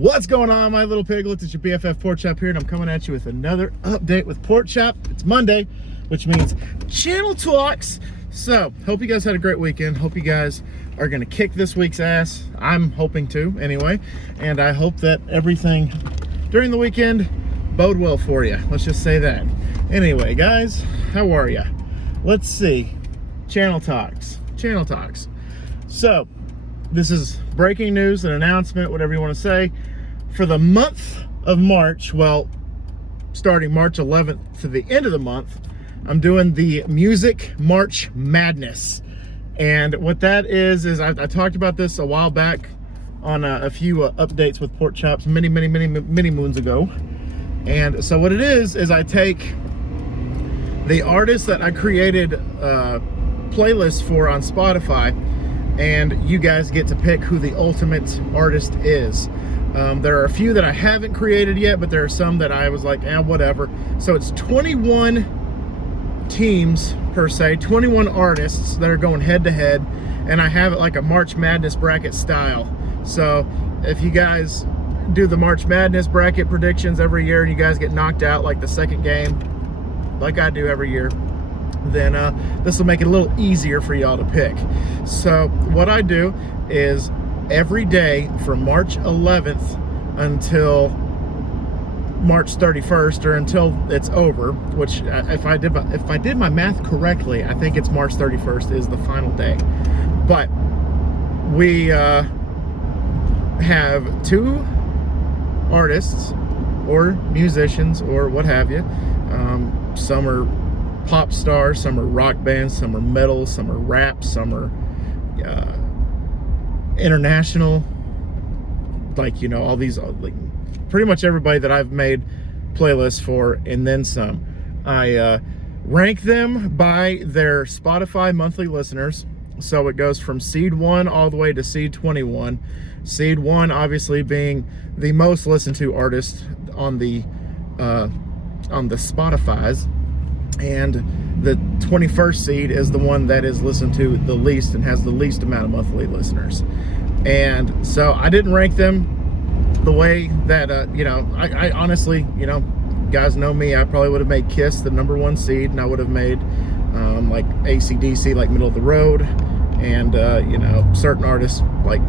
What's going on, my little piglets? It's your BFF Pork Chop here, and I'm coming at you with another update with Pork Chop. It's Monday, which means channel talks. So, hope you guys had a great weekend. Hope you guys are going to kick this week's ass. I'm hoping to, anyway. And I hope that everything during the weekend bode well for you. Let's just say that. Anyway, guys, how are you? Let's see. Channel talks. Channel talks. So, this is breaking news, an announcement, whatever you want to say. For the month of March, well, starting March 11th to the end of the month, I'm doing the Music March Madness. And what that is I talked about this a while back on a few updates with Pork Chops many moons ago. And so what it is I take the artists that I created playlists for on Spotify, and you guys get to pick who the ultimate artist is. There are a few that I haven't created yet, but there are some that I was like, whatever. So it's 21 teams per se, 21 artists that are going head to head, and I have it like a March Madness bracket style. So if you guys do the March Madness bracket predictions every year and you guys get knocked out like the second game, like I do every year, then this will make it a little easier for y'all to pick. So what I do is every day from March 11th until March 31st, or until it's over, which if I did my math correctly, I think it's March 31st is the final day. But we have two artists or musicians or what have you. Some are pop stars, some are rock bands, some are metal, some are rap, some are international, like, you know, all these, like, pretty much everybody that I've made playlists for, and then some. I rank them by their Spotify monthly listeners, so it goes from seed 1 all the way to seed 21. Seed 1 obviously being the most listened to artist on the Spotify's, and the 21st seed is the one that is listened to the least and has the least amount of monthly listeners. And so I didn't rank them the way that, you know, I honestly, you know, guys know me, I probably would have made Kiss the #1 seed, and I would have made like AC/DC like middle of the road, and you know, certain artists like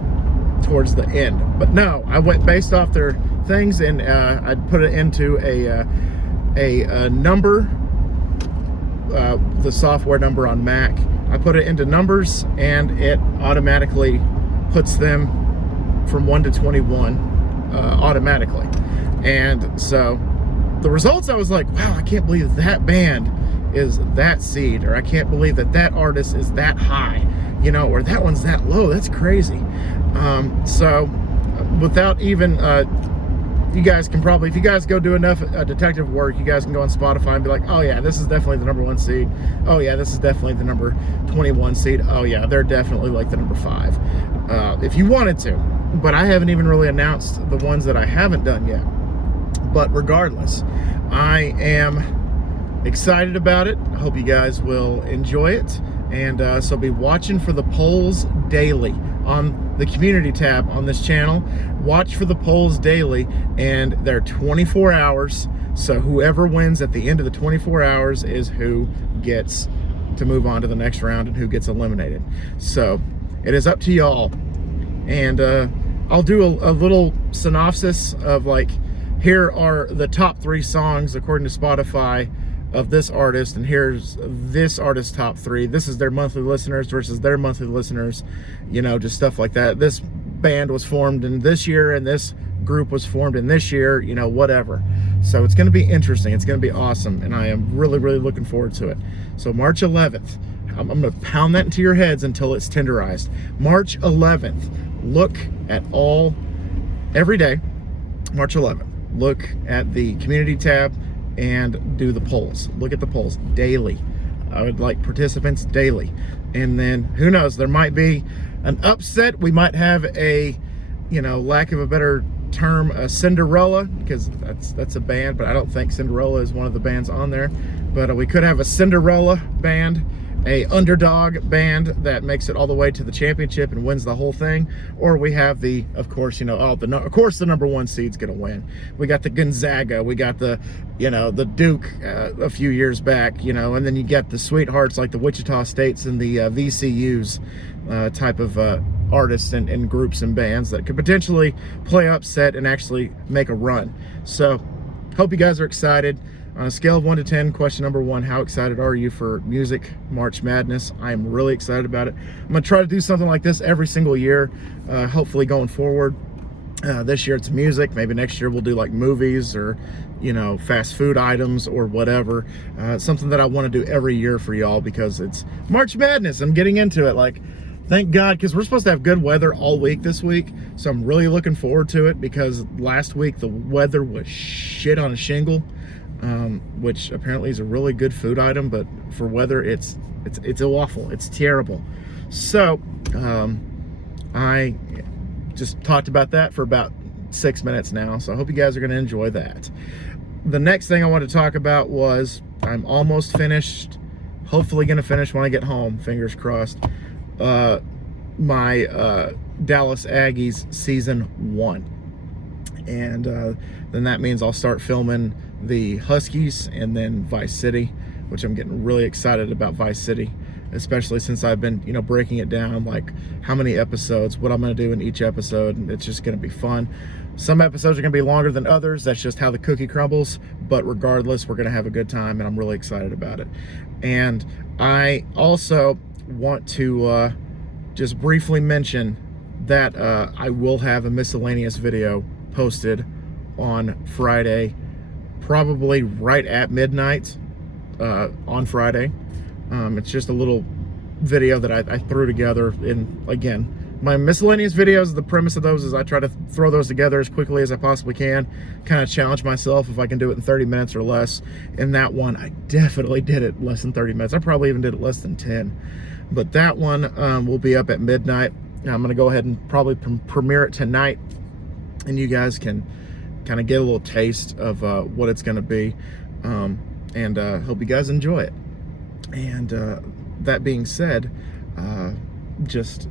towards the end. But no, I went based off their things, and I put it into a number, the software number on Mac. I put it into numbers, and it automatically puts them from 1 to 21 automatically. And so the results, I was like, wow, I can't believe that band is that seed, or I can't believe that that artist is that high, you know, or that one's that low. That's crazy. So without even you guys can probably, if you guys go do enough detective work, you guys can go on Spotify and be like, oh yeah, this is definitely the #1 seed. Oh yeah, this is definitely the number 21 seed. Oh yeah, they're definitely like the number 5. If you wanted to. But I haven't even really announced the ones that I haven't done yet. But regardless, I am excited about it. I hope you guys will enjoy it. And so be watching for the polls daily on the community tab on this channel. Watch for the polls daily, and they're 24 hours. So whoever wins at the end of the 24 hours is who gets to move on to the next round and who gets eliminated. So it is up to y'all. And I'll do a little synopsis of, like, here are the top 3 songs according to Spotify of this artist, and here's this artist's top 3. This is their monthly listeners versus their monthly listeners, you know, just stuff like that. This band was formed in this year, and this group was formed in this year, you know, whatever. So it's going to be interesting. It's going to be awesome, and I am really looking forward to it. So March 11th, I'm going to pound that into your heads until it's tenderized. March 11th, look at every day, March 11th, look at the community tab and do the polls. Look at the polls daily. I would like participants daily. And then who knows, there might be an upset. We might have a, you know, lack of a better term, a Cinderella, because that's a band, but I don't think Cinderella is one of the bands on there. But we could have a Cinderella band, a underdog band that makes it all the way to the championship and wins the whole thing, or we have the, of course, you know, of course the number one seed's gonna win. We got the Gonzaga, we got the, you know, the Duke a few years back, you know, and then you get the sweethearts like the Wichita States and the VCUs type of artists and groups and bands that could potentially play upset and actually make a run. So hope you guys are excited. On a scale of 1 to 10, question number 1, how excited are you for Music March Madness? I am really excited about it. I'm going to try to do something like this every single year, hopefully going forward. This year it's music. Maybe next year we'll do like movies or, you know, fast food items or whatever. Something that I want to do every year for y'all because it's March Madness. I'm getting into it. Like, thank God, because we're supposed to have good weather all week this week. So I'm really looking forward to it because last week the weather was shit on a shingle. Which apparently is a really good food item, but for weather, it's awful. It's terrible. So, I just talked about that for about 6 minutes now. So I hope you guys are going to enjoy that. The next thing I want to talk about was I'm almost finished. Hopefully going to finish when I get home. Fingers crossed. My Dallas Aggies season 1, and then that means I'll start filming the Huskies and then Vice City, which I'm getting really excited about. Vice City, especially since I've been, you know, breaking it down, like how many episodes, what I'm going to do in each episode, and it's just going to be fun. Some episodes are going to be longer than others. That's just how the cookie crumbles, but regardless, we're going to have a good time, and I'm really excited about it. And I also want to just briefly mention that I will have a miscellaneous video posted on Friday, probably right at midnight on Friday. It's just a little video that I threw together. And again, my miscellaneous videos, the premise of those is I try to throw those together as quickly as I possibly can, kind of challenge myself if I can do it in 30 minutes or less. In that one, I definitely did it less than 30 minutes. I probably even did it less than 10. But that one will be up at midnight. I'm going to go ahead and probably premiere it tonight, and you guys can kind of get a little taste of what it's going to be, and hope you guys enjoy it. And that being said, just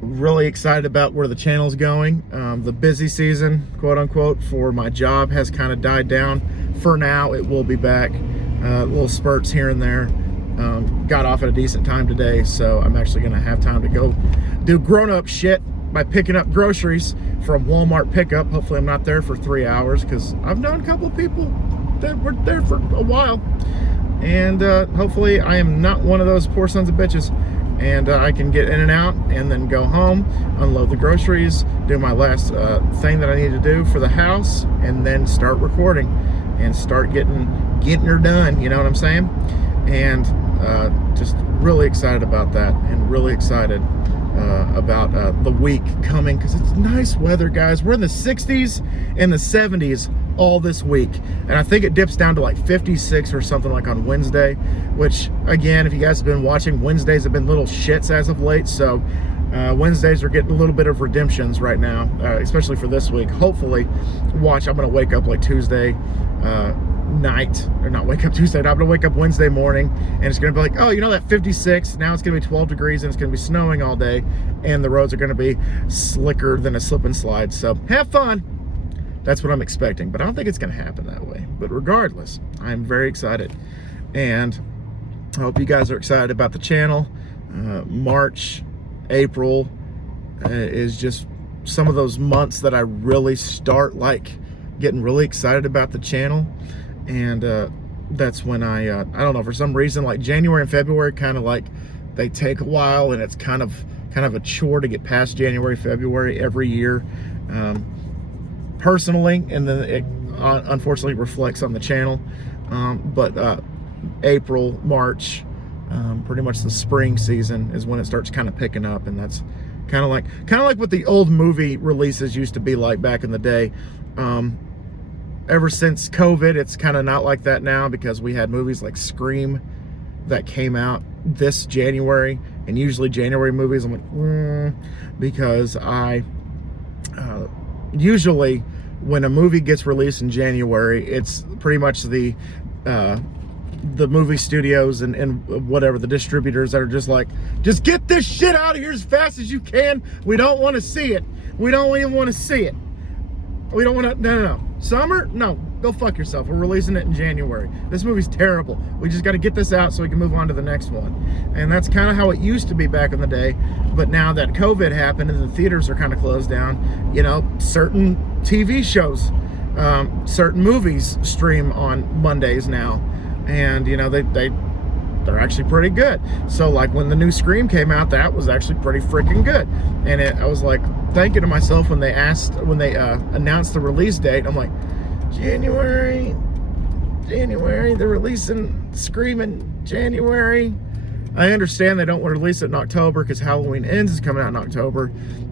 really excited about where the channel's going. The busy season, quote unquote, for my job has kind of died down. For now, it will be back. Little spurts here and there. Got off at a decent time today, so I'm actually going to have time to go do grown-up shit by picking up groceries from Walmart pickup. Hopefully I'm not there for 3 hours, because I've known a couple of people that were there for a while, and hopefully I am not one of those poor sons of bitches, and I can get in and out and then go home, unload the groceries, do my last thing that I need to do for the house, and then start recording and start getting her done, you know what I'm saying? And just really excited about that, and really excited about the week coming, because it's nice weather, guys. We're in the 60s and the 70s all this week, and I think it dips down to like 56 or something like on Wednesday, which again, if you guys have been watching, Wednesdays have been little shits as of late. So Wednesdays are getting a little bit of redemptions right now, especially for this week. Hopefully, watch, I'm gonna wake up like Tuesday night, or not wake up Tuesday night, I'm gonna wake up Wednesday morning, and it's gonna be like, oh, you know, that 56, now it's gonna be 12 degrees and it's gonna be snowing all day, and the roads are gonna be slicker than a slip and slide. So have fun. That's what I'm expecting, but I don't think it's gonna happen that way. But regardless, I'm very excited, and I hope you guys are excited about the channel. March, April is just some of those months that I really start like getting really excited about the channel. And that's when I don't know, for some reason, like January and February kind of like they take a while, and it's kind of a chore to get past January, February every year, personally, and then it unfortunately reflects on the channel. But April, March, pretty much the spring season is when it starts kind of picking up, and that's kind of like what the old movie releases used to be like back in the day. Ever since COVID, it's kind of not like that now, because we had movies like Scream that came out this January, and usually January movies, I'm like, because I usually when a movie gets released in January, it's pretty much the the movie studios and whatever, the distributors that are just like, just get this shit out of here as fast as you can. We don't want to see it. We don't even want to see it. We don't want to, no. Summer? No, go fuck yourself. We're releasing it in January. This movie's terrible. We just got to get this out so we can move on to the next one. And that's kind of how it used to be back in the day. But now that COVID happened and the theaters are kind of closed down, you know, certain TV shows, certain movies stream on Mondays now. And, you know, they're actually pretty good. So, like, when the new Scream came out, that was actually pretty freaking good. And I was like thinking to myself when they announced the release date, I'm like, January, they're releasing Scream in January. I understand they don't want to release it in October because Halloween Ends is coming out in October.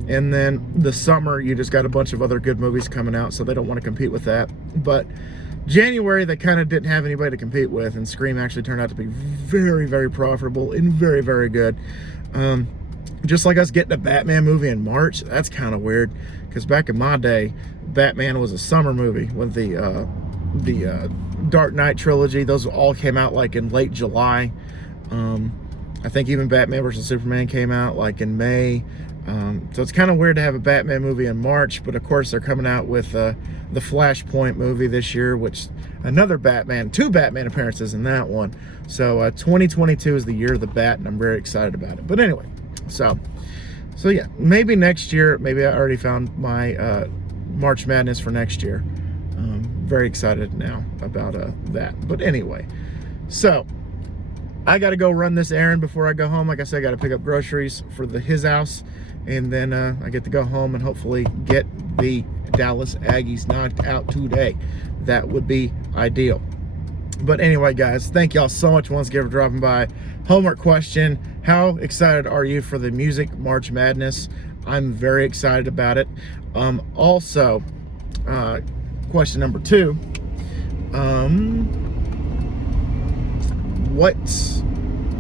And then the summer, you just got a bunch of other good movies coming out, so they don't want to compete with that. But January, they kind of didn't have anybody to compete with, and Scream actually turned out to be very, very profitable and very, very good. Just like us getting a Batman movie in March, that's kind of weird, because back in my day, Batman was a summer movie with the Dark Knight trilogy. Those all came out like in late July. I think even Batman vs. Superman came out like in May. So it's kind of weird to have a Batman movie in March, but of course they're coming out with the Flashpoint movie this year, which another Batman, 2 Batman appearances in that one. So 2022 is the year of the Bat, and I'm very excited about it. But anyway, so yeah, maybe next year, maybe I already found my March Madness for next year. Very excited now about that. But anyway, so I got to go run this errand before I go home. Like I said, I got to pick up groceries for his house. And then I get to go home and hopefully get the Dallas Aggies knocked out today. That would be ideal. But anyway, guys, thank y'all so much once again for dropping by. Homework question: how excited are you for the Music March Madness? I'm very excited about it. Also, question number 2. What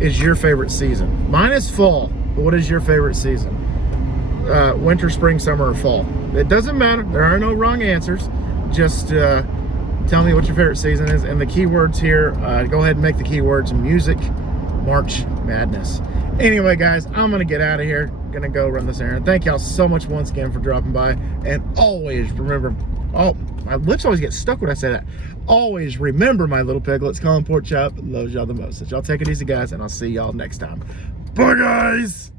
is your favorite season? Mine is fall. What is your favorite season? Winter, spring, summer, or fall? It doesn't matter. There are no wrong answers. Just tell me what your favorite season is. And the keywords here, go ahead and make the keywords Music March Madness. Anyway, guys, I'm going to get out of here. Going to go run this errand. Thank y'all so much once again for dropping by. And always remember, my lips always get stuck when I say that. Always remember, my little piglets, Colin Pork Chop loves y'all the most. So y'all take it easy, guys, and I'll see y'all next time. Bye, guys!